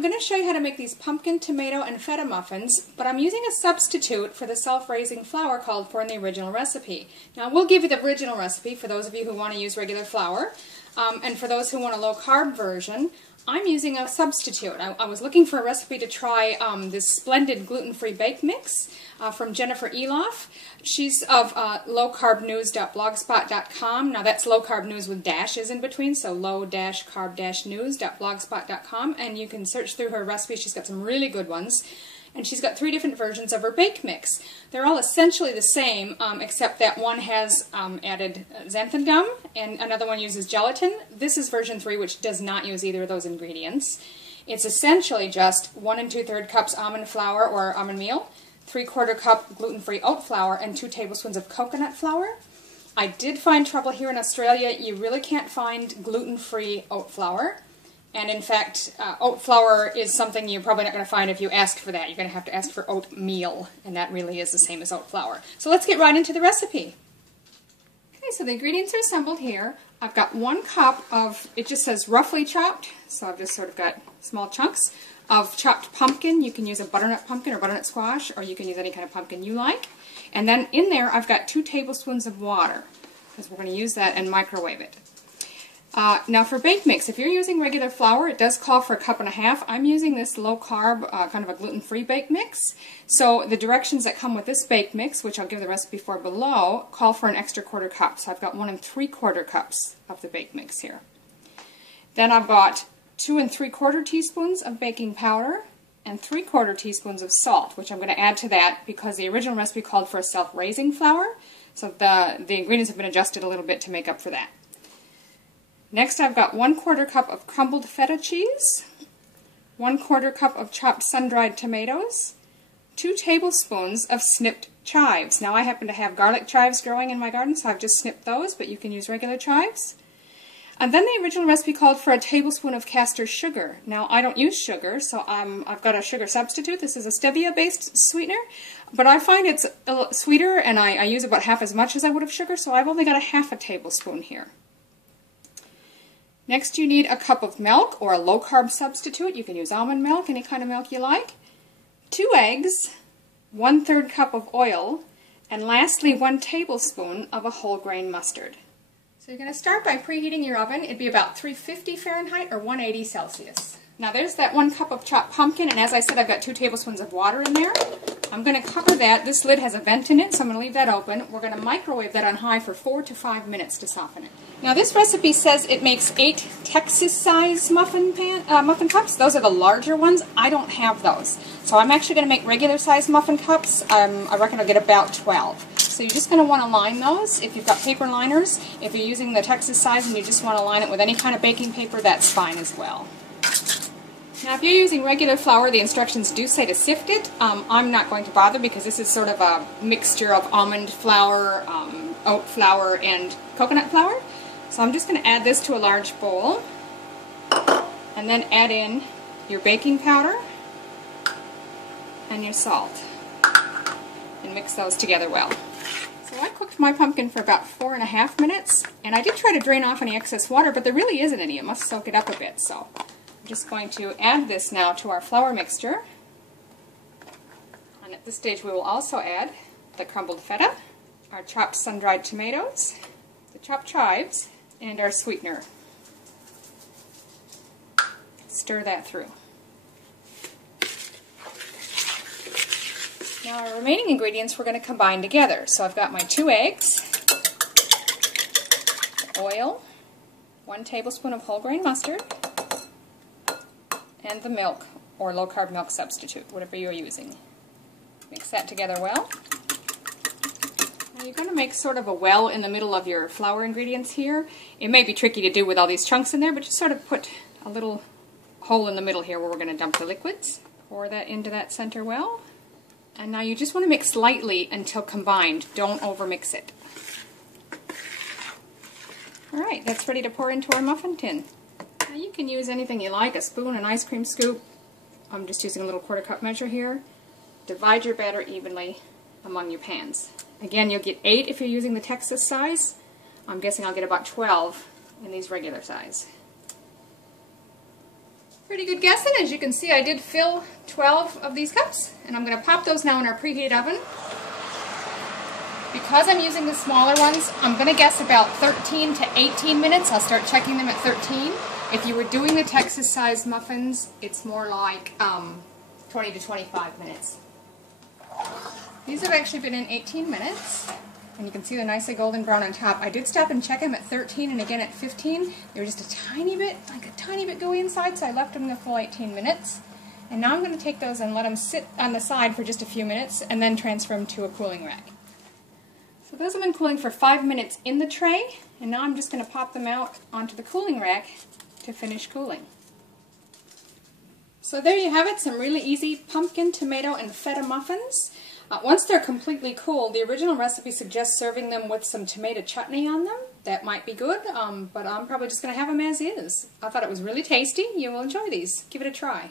I'm going to show you how to make these pumpkin, tomato, and feta muffins, but I'm using a substitute for the self-raising flour called for in the original recipe. Now, we'll give you the original recipe for those of you who want to use regular flour, and for those who want a low-carb version, I'm using a substitute. I was looking for a recipe to try this splendid gluten-free bake mix from Jennifer Eloff. She's of low-carb-news.blogspot.com. Now that's low-carb news with dashes in between, so low-carb-news.blogspot.com, and you can search through her recipes. She's got some really good ones. And she's got 3 different versions of her bake mix. They're all essentially the same, except that one has added xanthan gum, and another one uses gelatin. This is version 3, which does not use either of those ingredients. It's essentially just 1 2/3 cups almond flour or almond meal, 3/4 cup gluten-free oat flour, and 2 tablespoons of coconut flour. I did find trouble here in Australia. You really can't find gluten-free oat flour. And in fact, oat flour is something you're probably not going to find if you ask for that. You're going to have to ask for oatmeal, and that really is the same as oat flour. So let's get right into the recipe. Okay, so the ingredients are assembled here. I've got 1 cup of, it just says roughly chopped, so I've just sort of got small chunks of chopped pumpkin. You can use a butternut pumpkin or butternut squash, or you can use any kind of pumpkin you like. And then in there, I've got 2 tablespoons of water, because we're going to use that and microwave it. Now for bake mix, if you're using regular flour, it does call for 1.5 cups. I'm using this low-carb, kind of a gluten-free bake mix. So the directions that come with this bake mix, which I'll give the recipe for below, call for an extra 1/4 cup. So I've got 1 3/4 cups of the bake mix here. Then I've got 2 3/4 teaspoons of baking powder and 3/4 teaspoons of salt, which I'm going to add to that because the original recipe called for a self-raising flour. So the ingredients have been adjusted a little bit to make up for that. Next, I've got 1/4 cup of crumbled feta cheese, 1/4 cup of chopped sun-dried tomatoes, 2 tablespoons of snipped chives. Now, I happen to have garlic chives growing in my garden, so I've just snipped those, but you can use regular chives. And then the original recipe called for a tablespoon of castor sugar. Now, I don't use sugar, so I've got a sugar substitute. This is a stevia-based sweetener, but I find it's a little sweeter, and I use about half as much as I would of sugar, so I've only got 1/2 tablespoon here. Next, you need a cup of milk or a low-carb substitute. You can use almond milk, any kind of milk you like. 2 eggs, 1/3 cup of oil, and lastly 1 tablespoon of a whole grain mustard. So you're going to start by preheating your oven. It'd be about 350 Fahrenheit or 180 Celsius. Now there's that 1 cup of chopped pumpkin, and as I said, I've got 2 tablespoons of water in there. I'm going to cover that. This lid has a vent in it, so I'm going to leave that open. We're going to microwave that on high for 4 to 5 minutes to soften it. Now this recipe says it makes 8 Texas-size muffin cups. Those are the larger ones. I don't have those. So I'm actually going to make regular-sized muffin cups. I reckon I'll get about 12. So you're just going to want to line those. If you've got paper liners, if you're using the Texas size and you just want to line it with any kind of baking paper, that's fine as well. Now if you're using regular flour, the instructions do say to sift it. I'm not going to bother because this is sort of a mixture of almond flour, oat flour, and coconut flour. So I'm just going to add this to a large bowl and then add in your baking powder and your salt and mix those together well. So I cooked my pumpkin for about 4.5 minutes, and I did try to drain off any excess water, but there really isn't any. It must soak it up a bit. So I'm just going to add this now to our flour mixture. And at this stage we will also add the crumbled feta, our chopped sun-dried tomatoes, the chopped chives, and our sweetener. Stir that through. Now our remaining ingredients we're going to combine together. So I've got my 2 eggs, oil, 1 tablespoon of whole grain mustard, and the milk or low-carb milk substitute, whatever you're using. Mix that together well. Now you're going to make sort of a well in the middle of your flour ingredients here. It may be tricky to do with all these chunks in there, but just sort of put a little hole in the middle here where we're going to dump the liquids. Pour that into that center well. And now you just want to mix lightly until combined. Don't overmix it. Alright, that's ready to pour into our muffin tin. Now you can use anything you like, a spoon, an ice cream scoop. I'm just using a little 1/4 cup measure here. Divide your batter evenly among your pans. Again, you'll get 8 if you're using the Texas size. I'm guessing I'll get about 12 in these regular size. Pretty good guessing. As you can see, I did fill 12 of these cups, and I'm going to pop those now in our preheated oven. Because I'm using the smaller ones, I'm going to guess about 13 to 18 minutes. I'll start checking them at 13. If you were doing the Texas-sized muffins, it's more like 20 to 25 minutes. These have actually been in 18 minutes, and you can see they're nicely golden brown on top. I did stop and check them at 13 and again at 15. They were just a tiny bit gooey inside, so I left them the full 18 minutes. And now I'm going to take those and let them sit on the side for just a few minutes and then transfer them to a cooling rack. So those have been cooling for 5 minutes in the tray, and now I'm just going to pop them out onto the cooling rack to finish cooling. So there you have it, some really easy pumpkin, tomato, and feta muffins. Once they're completely cool, the original recipe suggests serving them with some tomato chutney on them. That might be good, but I'm probably just going to have them as is. I thought it was really tasty. You will enjoy these. Give it a try.